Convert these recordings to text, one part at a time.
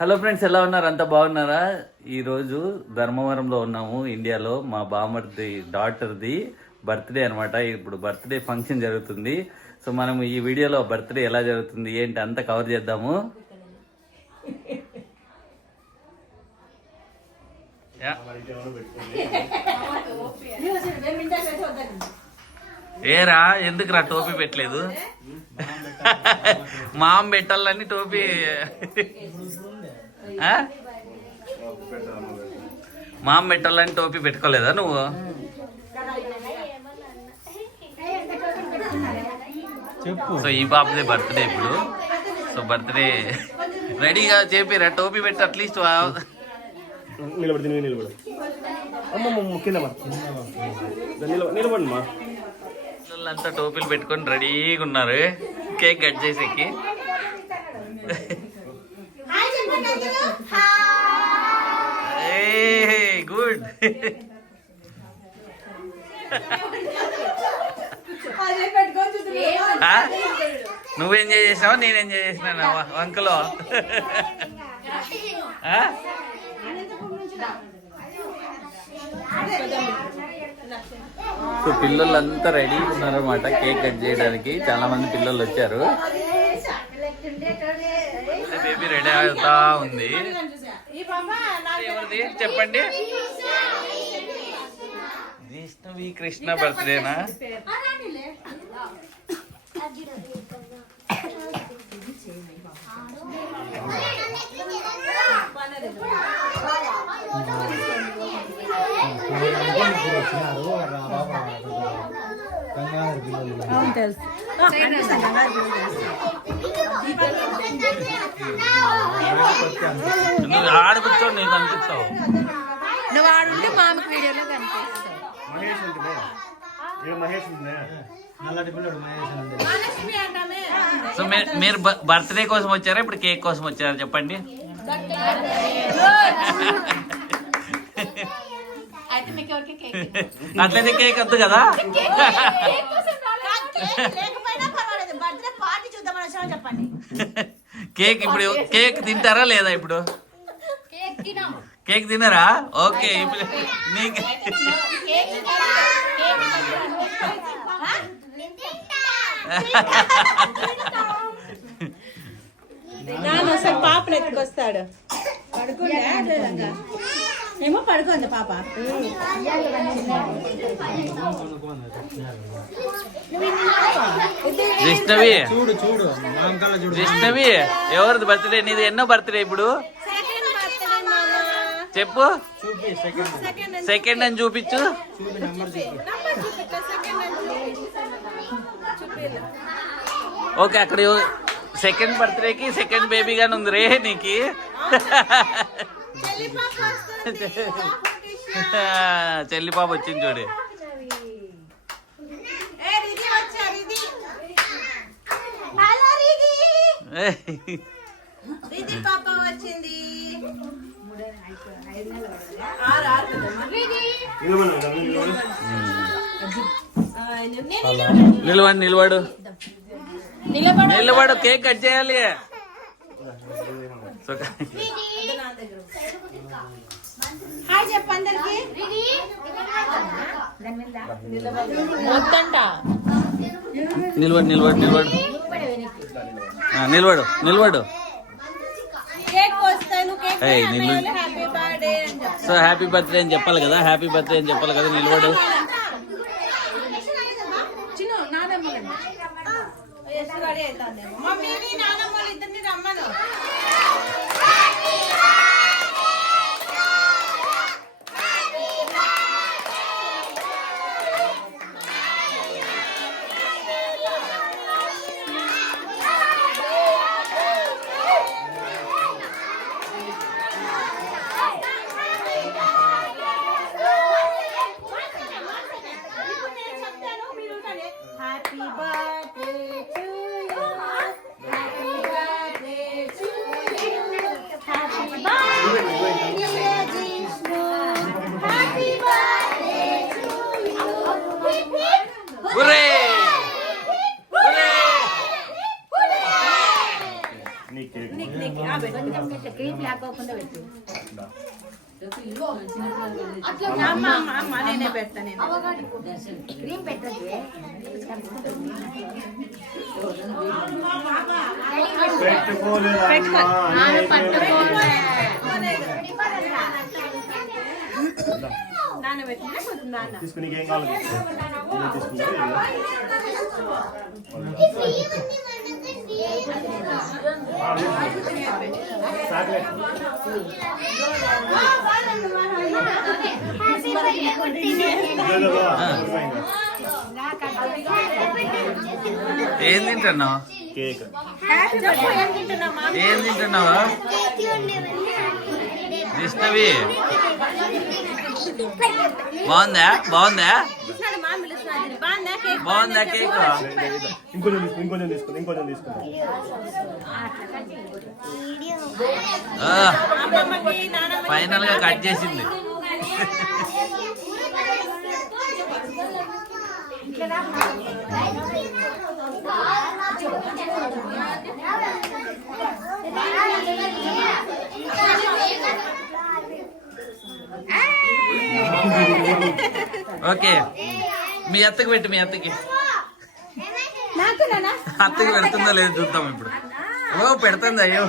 Hello friends, ఎలా ఉన్నారు? అంతా బాగున్నారా? ఈరోజు ధర్మవరంలో ఉన్నాము, ఇండియాలో. మా బామర్ది డాటర్ది బర్త్డే అనమాట. ఇప్పుడు బర్త్డే ఫంక్షన్ జరుగుతుంది. సో మనం ఈ వీడియోలో బర్త్డే ఎలా జరుగుతుంది ఏంటి అంతా కవర్ చేద్దాము. ఏరా, ఎందుకురా టోపీ పెట్టలేదు? మామ పెట్టాలని టోపీ. మామ పెట్టాలని టోపీ పెట్టుకోలేదా నువ్వు? సో ఈ పాపదే బర్త్డే ఇప్పుడు. సో బర్త్డే రెడీగా చేపిరా, టోపీ పెట్టి అట్లీస్ట్. పిల్లలంతా టోపీలు పెట్టుకొని రెడీగా ఉన్నారు కేక్ కట్ చేసేకి. గుడ్. నువ్వు ఎంజాయ్ చేసినావా, నేను ఎంజాయ్ చేసినా వంకలో? సో పిల్లలంతా రెడీ ఉన్నారు అనమాట కేక్ కట్ చేయడానికి. చాలా మంది పిల్లలు వచ్చారు. బేబీ రెడీ అవుతా ఉంది. ఎవరిది చెప్పండి? విష్ణవి కృష్ణ బర్త్డేనా? నువ్వు ఆడ కూర్చో, నీకు కనిపిస్తావు. నువ్వు ఆడుంటే మామకి వీడియోలో కనిపిస్తావు. సో మీరు బర్త్డే కోసం వచ్చారా, ఇప్పుడు కేక్ కోసం వచ్చారా చెప్పండి? అట్లయితే కేక్ వద్దు కదా. కేక్ ఇప్పుడు కేక్ తింటారా లేదా? ఇప్పుడు కేక్ తినరా? ఓకే. ఇప్పుడు నీకు పాపను ఎత్తుకొస్తాడు. ఏమో పడుకోండి పాప. విష్ణవి, విష్ణవి ఎవరిది బర్త్డే? నీది ఎన్నో బర్త్డే ఇప్పుడు చెప్పు. సెకండ్ అని చూపించు. ఓకే, అక్కడ సెకండ్ బర్త్డేకి సెకండ్ బేబీ గాని ఉంది రే నీకి. చెల్లి పాప వచ్చింది చూడు. నిలబడు నిలబడు నిలబడు, కేక్ కట్ చేయాలి. నిలబడు నిలబడు నిలబడు నిలబడు నిలబడు. సో హ్యాపీ బర్త్డే అని చెప్పాలి కదా, హ్యాపీ బర్త్డే అని చెప్పాలి కదా. నిలబడు. క్రీమ్ లేకోకుండా పెట్టు. నేనే పెడతాను. క్రీమ్ పెట్టదు. తీసుకుని ఏం కావాలి ఏం తింటున్నావు? కేక్. ఏం తింటున్నావా? విష్ణవి బాగుందా? బాగుందా? బాగుందా కేక్? ఇంకొంచెం తీసుకున్నా. ఫైనల్ గా కట్ చేసింది. ఓకే, మీ అత్తకి పెట్టు. మీ అత్తకి పెడుతుందో లేదు చూద్దాం ఇప్పుడు. ఓ పెడుతుంది. అయ్యో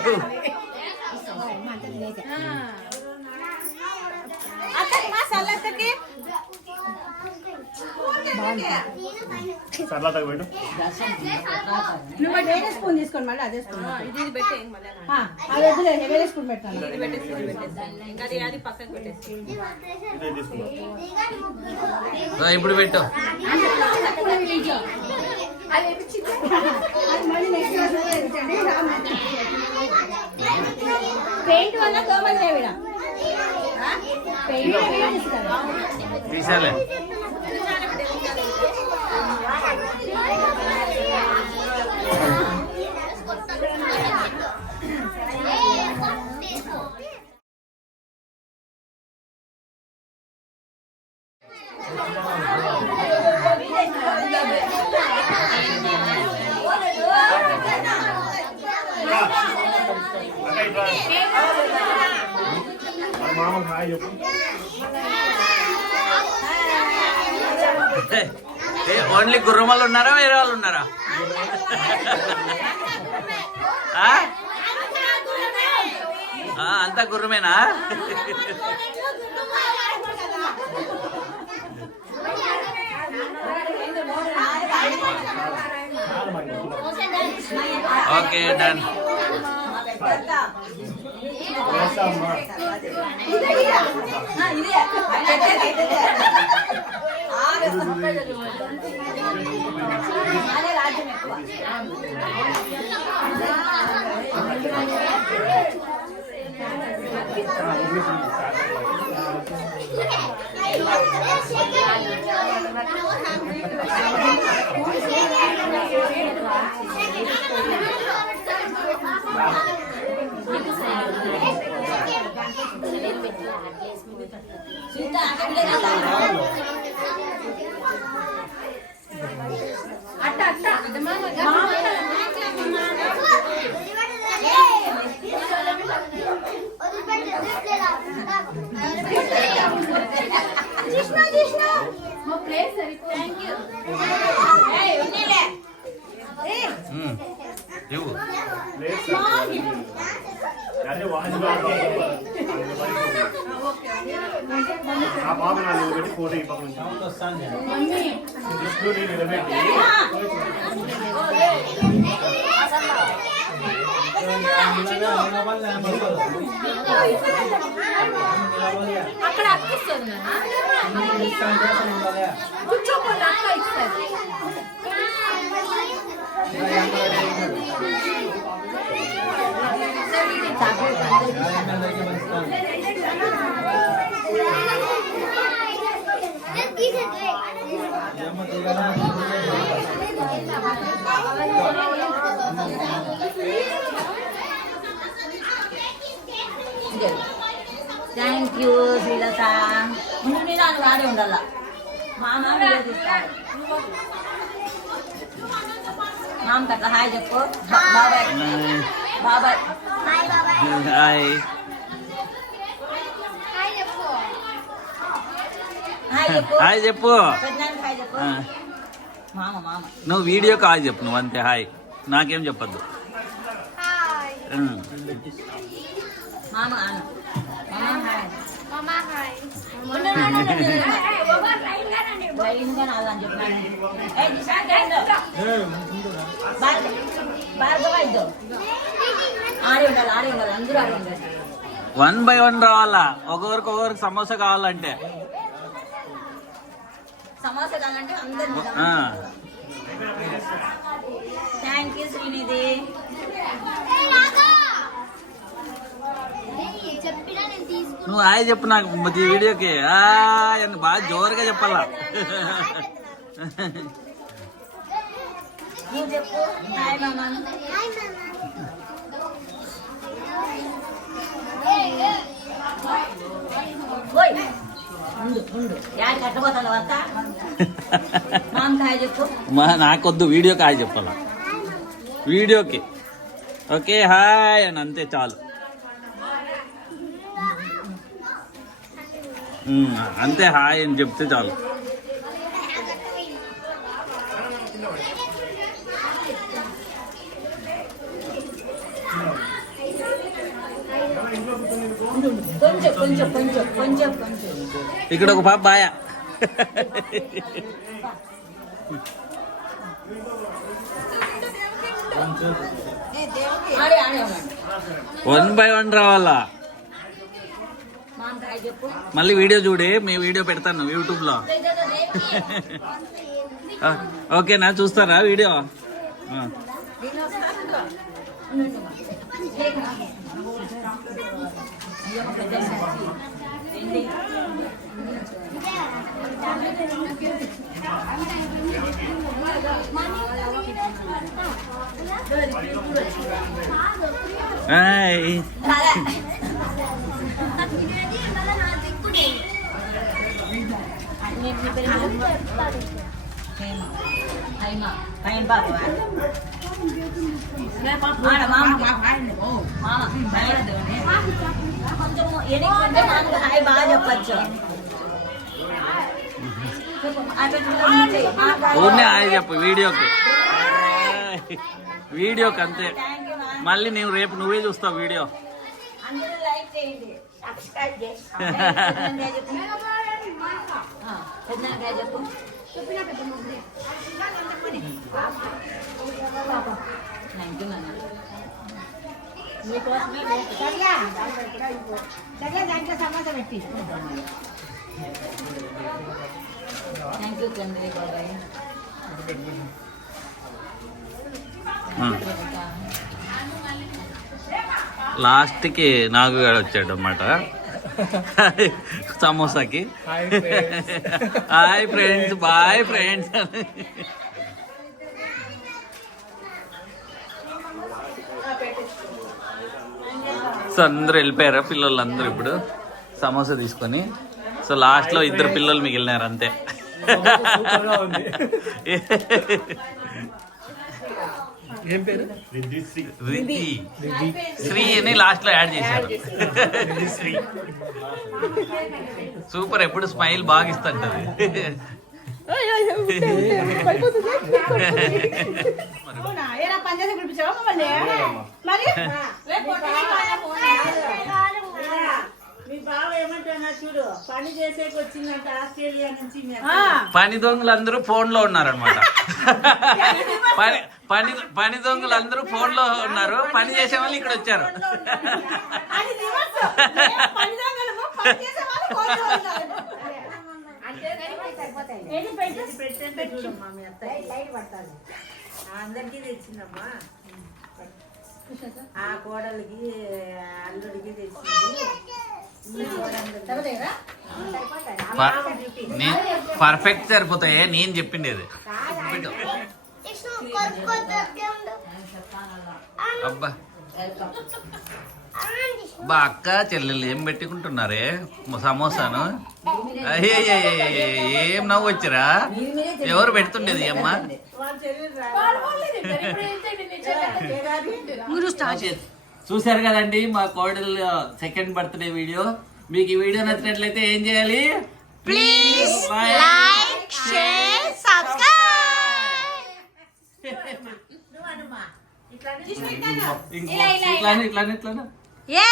సర్లాతకు పెట్టు. నువ్వు వేరే స్పూన్ తీసుకోండి. మళ్ళీ అదే స్పూన్ అది వద్దులే. వేరే స్పూన్ పెట్టాను. ఇప్పుడు పెట్టు. పెయింట్ వల్ల దోమలు లేవిడ. తీసాలే. మామూలు హాయ్ చెప్పు. ఓన్లీ గుర్రమలు ఉన్నారా? వేరే వాళ్ళు ఉన్నారా? అంతా గుర్రమేనా? Okay, done. ఆ బాబు నా నిలబెట్టి ఫోటో ఈ పక్కన నిలబెట్టి అక్కడ అక్కిస్తుంది కూర్చోకుండా అక్క ఇస్తుంది. Thank you Srilatha. ముందు మీద అని వాడే ఉండాల. మా మామ తీస్తాడు. మామకి అట్లా హాయ్ చెప్పు. బాబాయ్ బాబాయ్. హాయ్ హాయ్ చెప్పు హాయ్ చెప్పు పెద్దనాన్న హాయ్ చెప్పు ఆ, మామ మామ నువ్వు వీడియో కాల్ చెప్పు నువ్వు అంతే హాయ్ నాకేం చెప్పద్దు మామ ఆను మామ హాయ్ లైన్గా నాదని చెప్పాను ఏ దిశాంత్ భార్గవ ఇద్దు ఆడే ఉండాలి అందరూ ఆడే ఉండాలి 1 by 1 రావాలా ఒకరికి సమోసా కావాలంటే సమోసా కావాలంటే అందరూ ఆ, థ్యాంక్ యూ శ్రీనిధి నువ్వు హాయ్ చెప్పు నాకు ఈ వీడియోకి హాయ్ అని బాగా జోరుగా చెప్పాలా నువ్వు చెప్పు హాయ్ మామ ఓయ్ ఉండు యాడ్ కట్టబోతాను అక్క మామకి హాయ్ చెప్పు నాకొద్దు వీడియోకి హాయ్ చెప్పాలా వీడియోకి ఓకే హాయ్ అని అంతే చాలు అంతే హాయ్ అని చెప్తే చాలు కొంచెం ఇక్కడ ఒక పాప బాయా ఆడే ఉండండి 1 by 1 రావాలా మామకి హాయ్ చెప్పు మళ్ళీ వీడియో చూడే మీ వీడియో పెడతాను యూట్యూబ్ లో ఓకేనా చూస్తారా వీడియో హాయ్ పైన పాప కొంచెం ఎనిమిది మామూలు హాయ్ బాగా చెప్పచ్చు ఊరినే హాయ్ చెప్పు వీడియోకి వీడియోకి అంతే మళ్ళీ నువ్వు రేపు నువ్వే చూస్తావు వీడియో అందరూ లైక్ చేయండి సబ్స్క్రైబ్ చేసి పెద్దనాన్న చెప్పు థ్యాంక్ యూ నాన్న దాంట్లో సమోసా పెట్టి థ్యాంక్ యూ తండ్రి బాబాయ్ లాస్ట్కి నాగు గారు వచ్చాడు అన్నమాట సమోసాకి hi friends boy friends so అందరూ వెళ్ళిపోయారు పిల్లలు అందరూ ఇప్పుడు సమోసా తీసుకొని సో లాస్ట్లో ఇద్దరు పిల్లలు మిగిలినారు అంతే ఏం పేరు రిద్ధి శ్రీ అని లాస్ట్ లో యాడ్ చేశారు సూపర్ ఎప్పుడు స్మైల్ బాగా ఇస్తుంటది ఏరా పని చేసి పిలిపించావా మమ్మల్ని మరి మీ బావ ఏమంటున్నా చూడు పని చేసేకి వచ్చిందంట ఆస్ట్రేలియా నుంచి పని దొంగలు అందరూ ఫోన్ లో ఉన్నారనమాట పని దొంగలు అందరూ ఫోన్ లో ఉన్నారు పని చేసే వాళ్ళు ఇక్కడ వచ్చారు చూడమ్మా మీ అత్త అందరికీ తెచ్చిందమ్మా ఆ కోడలికి అల్లుడికి తెచ్చింది పర్ఫెక్ట్ సరిపోతాయి నేను చెప్పిండేది అబ్బా బా అక్క చెల్లెళ్ళు ఏం పెట్టుకుంటున్నారే సమోసాను ఏం నవ్వు వచ్చిరా ఎవరు పెడుతుండేది అమ్మ చూశారు కదండి మా కోడలు సెకండ్ బర్త్డే వీడియో. మీకు ఈ వీడియో నచ్చినట్లయితే ఏం చేయాలి? Please like share subscribe. ఇట్లా Yay!